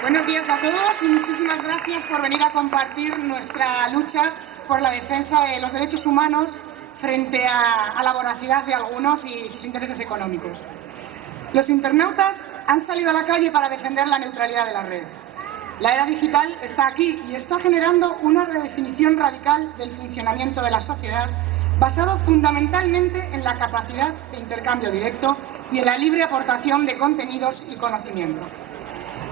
Buenos días a todos y muchísimas gracias por venir a compartir nuestra lucha por la defensa de los derechos humanos frente a la voracidad de algunos y sus intereses económicos. Los internautas han salido a la calle para defender la neutralidad de la red. La era digital está aquí y está generando una redefinición radical del funcionamiento de la sociedad basado fundamentalmente en la capacidad de intercambio directo y en la libre aportación de contenidos y conocimiento.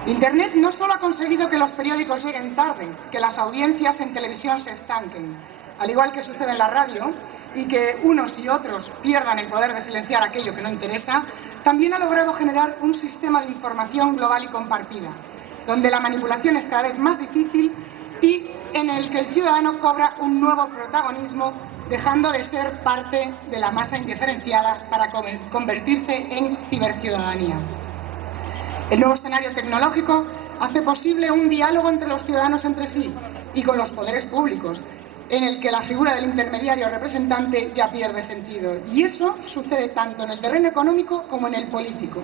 Internet no solo ha conseguido que los periódicos lleguen tarde, que las audiencias en televisión se estanquen, al igual que sucede en la radio, y que unos y otros pierdan el poder de silenciar aquello que no interesa, también ha logrado generar un sistema de información global y compartida, donde la manipulación es cada vez más difícil y en el que el ciudadano cobra un nuevo protagonismo, dejando de ser parte de la masa indiferenciada para convertirse en ciberciudadanía. El nuevo escenario tecnológico hace posible un diálogo entre los ciudadanos entre sí y con los poderes públicos, en el que la figura del intermediario representante ya pierde sentido. Y eso sucede tanto en el terreno económico como en el político.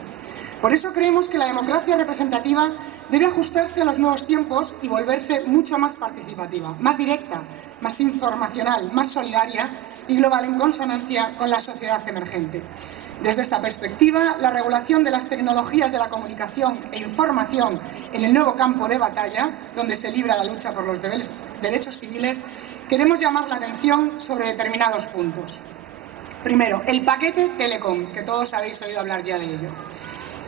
Por eso creemos que la democracia representativa debe ajustarse a los nuevos tiempos y volverse mucho más participativa, más directa, más informacional, más solidaria y global en consonancia con la sociedad emergente. Desde esta perspectiva, la regulación de las tecnologías de la comunicación e información en el nuevo campo de batalla, donde se libra la lucha por los derechos civiles, queremos llamar la atención sobre determinados puntos. Primero, el paquete Telecom, que todos habéis oído hablar ya de ello.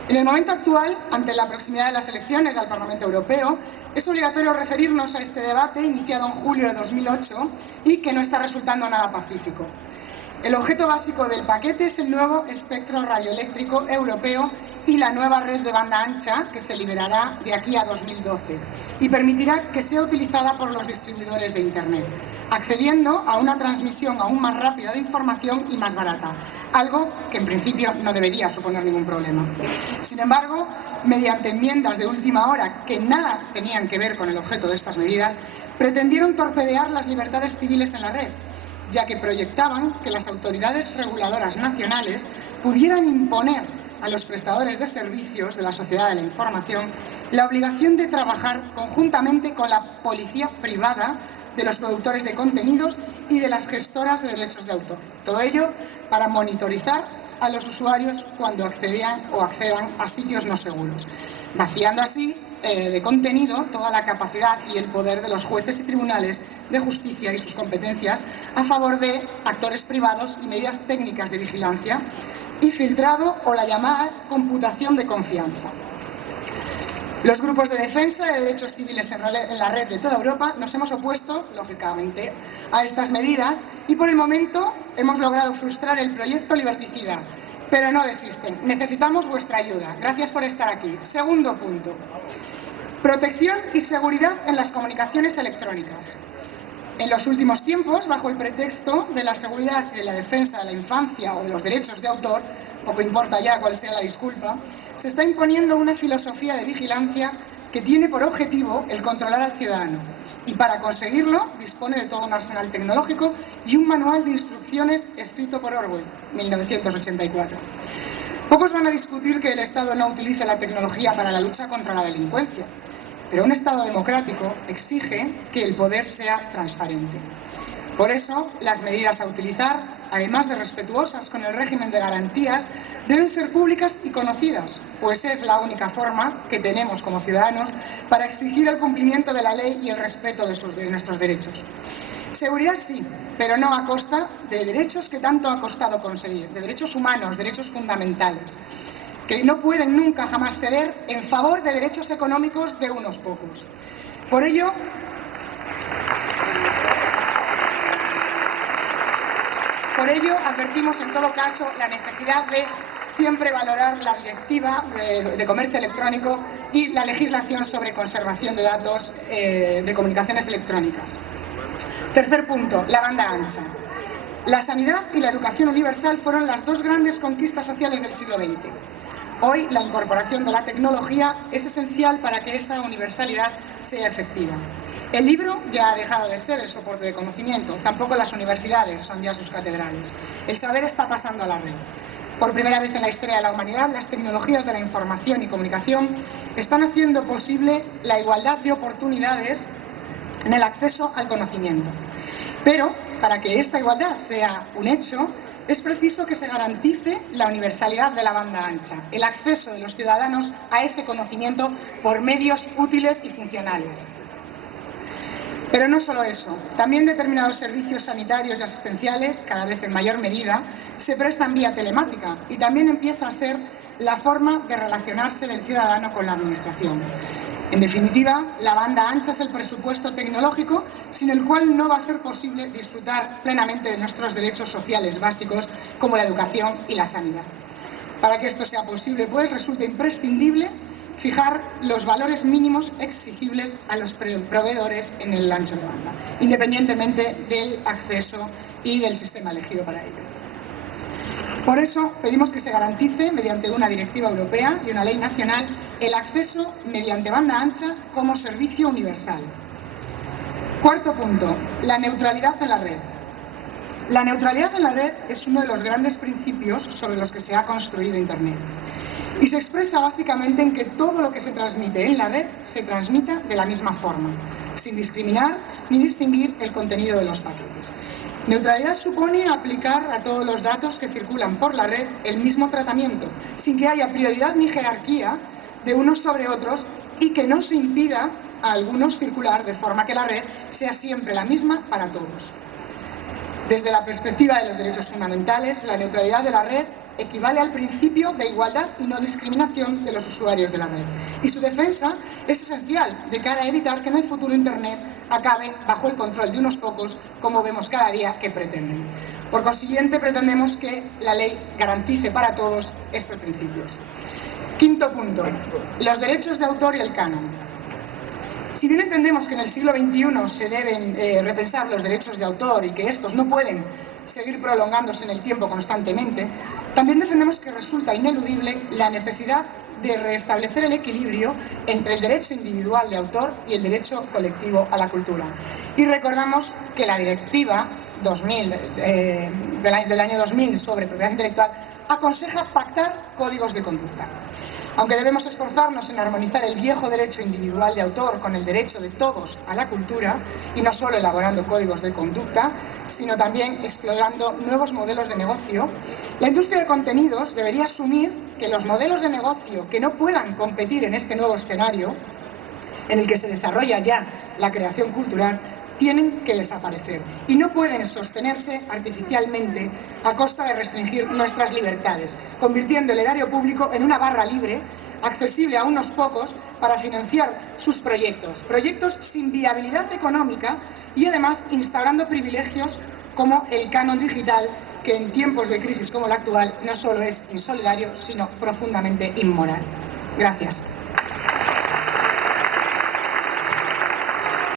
En el momento actual, ante la proximidad de las elecciones al Parlamento Europeo, es obligatorio referirnos a este debate iniciado en julio de 2008 y que no está resultando nada pacífico. El objeto básico del paquete es el nuevo espectro radioeléctrico europeo y la nueva red de banda ancha que se liberará de aquí a 2012 y permitirá que sea utilizada por los distribuidores de Internet, accediendo a una transmisión aún más rápida de información y más barata, algo que en principio no debería suponer ningún problema. Sin embargo, mediante enmiendas de última hora que nada tenían que ver con el objeto de estas medidas, pretendieron torpedear las libertades civiles en la red, ya que proyectaban que las autoridades reguladoras nacionales pudieran imponer a los prestadores de servicios de la sociedad de la información la obligación de trabajar conjuntamente con la policía privada de los productores de contenidos y de las gestoras de derechos de autor. Todo ello para monitorizar a los usuarios cuando accedan a sitios no seguros, vaciando así de contenido toda la capacidad y el poder de los jueces y tribunales de justicia y sus competencias a favor de actores privados y medidas técnicas de vigilancia y filtrado o la llamada computación de confianza. Los grupos de defensa de derechos civiles en la red de toda Europa nos hemos opuesto, lógicamente, a estas medidas y por el momento hemos logrado frustrar el proyecto liberticida, pero no desisten. Necesitamos vuestra ayuda. Gracias por estar aquí. Segundo punto. Protección y seguridad en las comunicaciones electrónicas. En los últimos tiempos, bajo el pretexto de la seguridad y de la defensa de la infancia o de los derechos de autor, poco importa ya cuál sea la disculpa, se está imponiendo una filosofía de vigilancia que tiene por objetivo el controlar al ciudadano. Y para conseguirlo dispone de todo un arsenal tecnológico y un manual de instrucciones escrito por Orwell, 1984. Pocos van a discutir que el Estado no utilice la tecnología para la lucha contra la delincuencia, pero un Estado democrático exige que el poder sea transparente. Por eso, las medidas a utilizar, además de respetuosas con el régimen de garantías, deben ser públicas y conocidas, pues es la única forma que tenemos como ciudadanos para exigir el cumplimiento de la ley y el respeto de nuestros derechos. Seguridad sí, pero no a costa de derechos que tanto ha costado conseguir, de derechos humanos, derechos fundamentales, que no pueden nunca jamás ceder en favor de derechos económicos de unos pocos. Por ello, advertimos en todo caso la necesidad de siempre valorar la Directiva de Comercio Electrónico y la legislación sobre conservación de datos de comunicaciones electrónicas. Tercer punto, la banda ancha. La sanidad y la educación universal fueron las dos grandes conquistas sociales del siglo XX. Hoy la incorporación de la tecnología es esencial para que esa universalidad sea efectiva. El libro ya ha dejado de ser el soporte de conocimiento, tampoco las universidades son ya sus catedrales. El saber está pasando a la red. Por primera vez en la historia de la humanidad, las tecnologías de la información y comunicación están haciendo posible la igualdad de oportunidades en el acceso al conocimiento. Pero, para que esta igualdad sea un hecho, es preciso que se garantice la universalidad de la banda ancha, el acceso de los ciudadanos a ese conocimiento por medios útiles y funcionales. Pero no solo eso, también determinados servicios sanitarios y asistenciales, cada vez en mayor medida, se prestan vía telemática y también empieza a ser la forma de relacionarse del ciudadano con la administración. En definitiva, la banda ancha es el presupuesto tecnológico sin el cual no va a ser posible disfrutar plenamente de nuestros derechos sociales básicos como la educación y la sanidad. Para que esto sea posible, pues, resulta imprescindible fijar los valores mínimos exigibles a los proveedores en el ancho de banda, independientemente del acceso y del sistema elegido para ello. Por eso pedimos que se garantice, mediante una directiva europea y una ley nacional, el acceso mediante banda ancha como servicio universal. Cuarto punto, la neutralidad en la red. La neutralidad en la red es uno de los grandes principios sobre los que se ha construido Internet. Y se expresa básicamente en que todo lo que se transmite en la red se transmita de la misma forma, sin discriminar ni distinguir el contenido de los paquetes. Neutralidad supone aplicar a todos los datos que circulan por la red el mismo tratamiento, sin que haya prioridad ni jerarquía de unos sobre otros y que no se impida a algunos circular de forma que la red sea siempre la misma para todos. Desde la perspectiva de los derechos fundamentales, la neutralidad de la red equivale al principio de igualdad y no discriminación de los usuarios de la red. Y su defensa es esencial de cara a evitar que en el futuro Internet acabe bajo el control de unos pocos, como vemos cada día que pretenden. Por consiguiente, pretendemos que la ley garantice para todos estos principios. Quinto punto, los derechos de autor y el canon. Si bien entendemos que en el siglo XXI se deben repensar los derechos de autor y que estos no pueden seguir prolongándose en el tiempo constantemente, también defendemos que resulta ineludible la necesidad de restablecer el equilibrio entre el derecho individual de autor y el derecho colectivo a la cultura. Y recordamos que la Directiva 2000, del año 2000 sobre propiedad intelectual aconseja pactar códigos de conducta. Aunque debemos esforzarnos en armonizar el viejo derecho individual de autor con el derecho de todos a la cultura, y no solo elaborando códigos de conducta, sino también explorando nuevos modelos de negocio, la industria de contenidos debería asumir que los modelos de negocio que no puedan competir en este nuevo escenario, en el que se desarrolla ya la creación cultural, tienen que desaparecer y no pueden sostenerse artificialmente a costa de restringir nuestras libertades, convirtiendo el erario público en una barra libre, accesible a unos pocos para financiar sus proyectos sin viabilidad económica y además instaurando privilegios como el canon digital, que en tiempos de crisis como la actual no solo es insolidario, sino profundamente inmoral. Gracias.